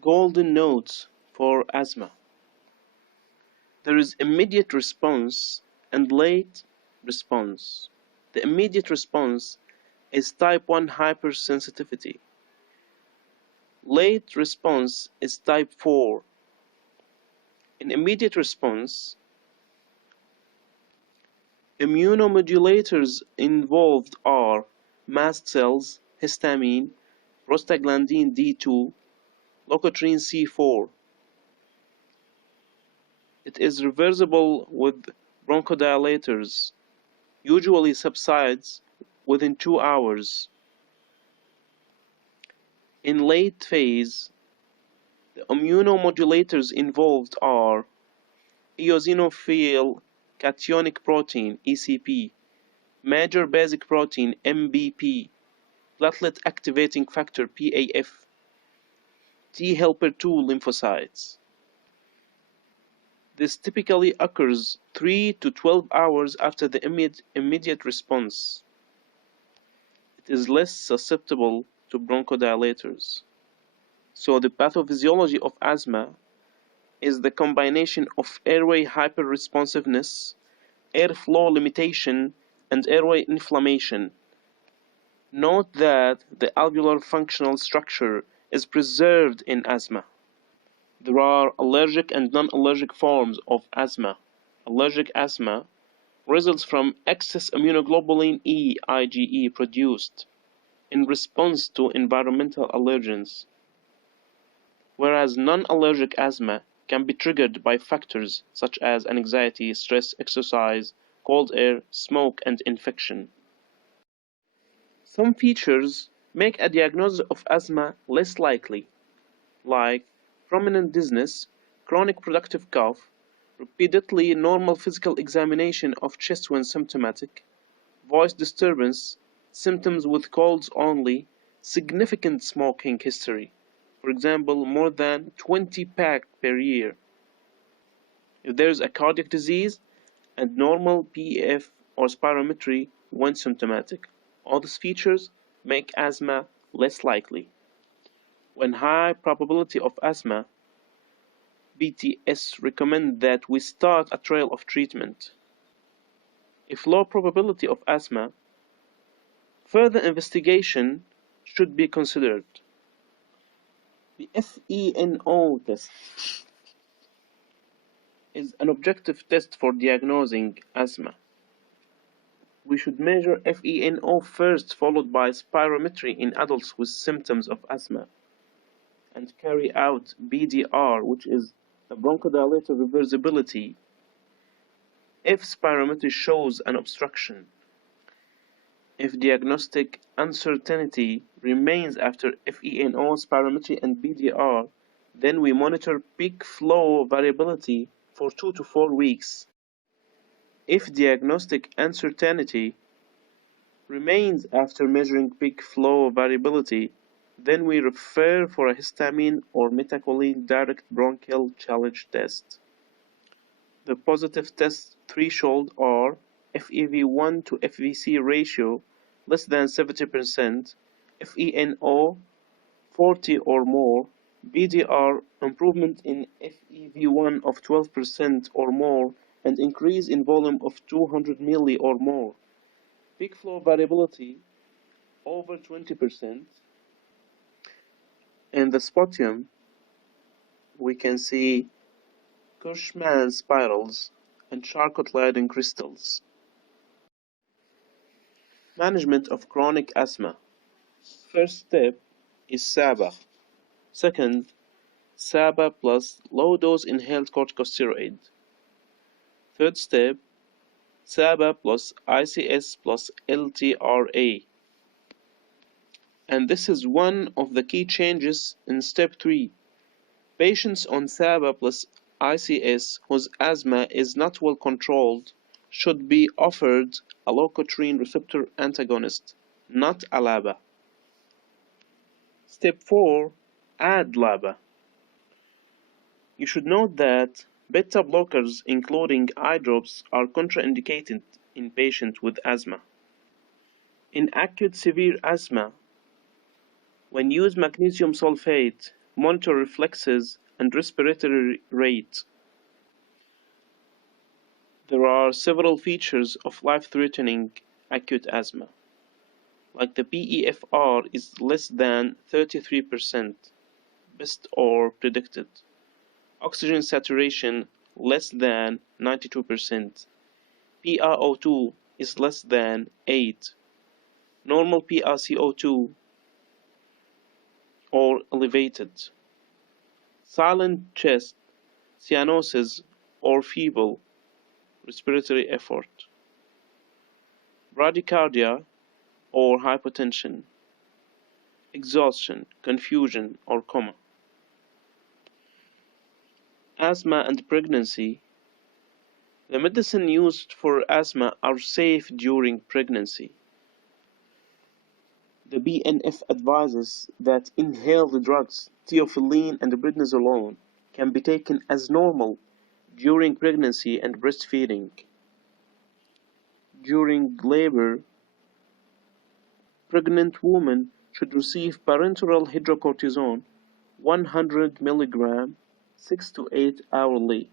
Golden notes for asthma. There is immediate response and late response. The immediate response is type 1 hypersensitivity. Late response is type 4. In immediate response, immunomodulators involved are mast cells, histamine, prostaglandin D2, leukotriene C4. It is reversible with bronchodilators, usually subsides within 2 hours. In late phase, the immunomodulators involved are eosinophil cationic protein (ECP), major basic protein (MBP), platelet activating factor (PAF), T helper 2 lymphocytes. This typically occurs 3 to 12 hours after the immediate response. It is less susceptible to bronchodilators. So the pathophysiology of asthma is the combination of airway hyperresponsiveness, airflow limitation, and airway inflammation. Note that the alveolar functional structure is preserved in asthma. There are allergic and non-allergic forms of asthma. Allergic asthma results from excess immunoglobulin E (IgE) produced in response to environmental allergens, whereas non-allergic asthma can be triggered by factors such as anxiety, stress, exercise, cold air, smoke, and infection. Some features make a diagnosis of asthma less likely, like prominent dizziness, chronic productive cough, repeatedly normal physical examination of chest when symptomatic, voice disturbance, symptoms with colds only, significant smoking history, for example, more than 20 packs per year. If there is a cardiac disease, and normal PEF or spirometry when symptomatic. All these features make asthma less likely. When high probability of asthma, BTS recommend that we start a trial of treatment. If low probability of asthma, further investigation should be considered. The FeNO test is an objective test for diagnosing asthma. We should measure FeNO first, followed by spirometry in adults with symptoms of asthma, and carry out BDR, which is the bronchodilator reversibility, if spirometry shows an obstruction. If diagnostic uncertainty remains after FeNO, spirometry, and BDR, then we monitor peak flow variability for 2 to 4 weeks. If diagnostic uncertainty remains after measuring peak flow variability, then we refer for a histamine or methacholine direct bronchial challenge test. The positive test threshold are FEV1 to FVC ratio less than 70%, FeNO 40 or more, BDR improvement in FEV1 of 12% or more, and increase in volume of 200 milli or more. Peak flow variability over 20%. In the sputum, we can see Kirschmann spirals and Charcot-Leyden crystals. Management of chronic asthma. First step is SABA. Second, SABA plus low-dose inhaled corticosteroid. Third step, SABA plus ICS plus LTRA. And this is one of the key changes in step 3. Patients on SABA plus ICS whose asthma is not well controlled should be offered a leukotriene receptor antagonist, not a LABA. Step 4, add LABA. You should note that beta blockers, including eye drops, are contraindicated in patients with asthma. In acute severe asthma, when used magnesium sulfate monitor reflexes and respiratory rate. There are several features of life-threatening acute asthma, like the PEFR is less than 33%, best or predicted. Oxygen saturation less than 92%. PaO2 is less than 8. Normal PaCO2 or elevated. Silent chest, cyanosis or feeble respiratory effort. Bradycardia or hypotension. Exhaustion, confusion or coma. Asthma and pregnancy. The medicine used for asthma are safe during pregnancy. The BNF advises that inhaled drugs, theophylline and prednisolone, can be taken as normal during pregnancy and breastfeeding. During labor, pregnant women should receive parenteral hydrocortisone 100 mg 6 to 8 hourly.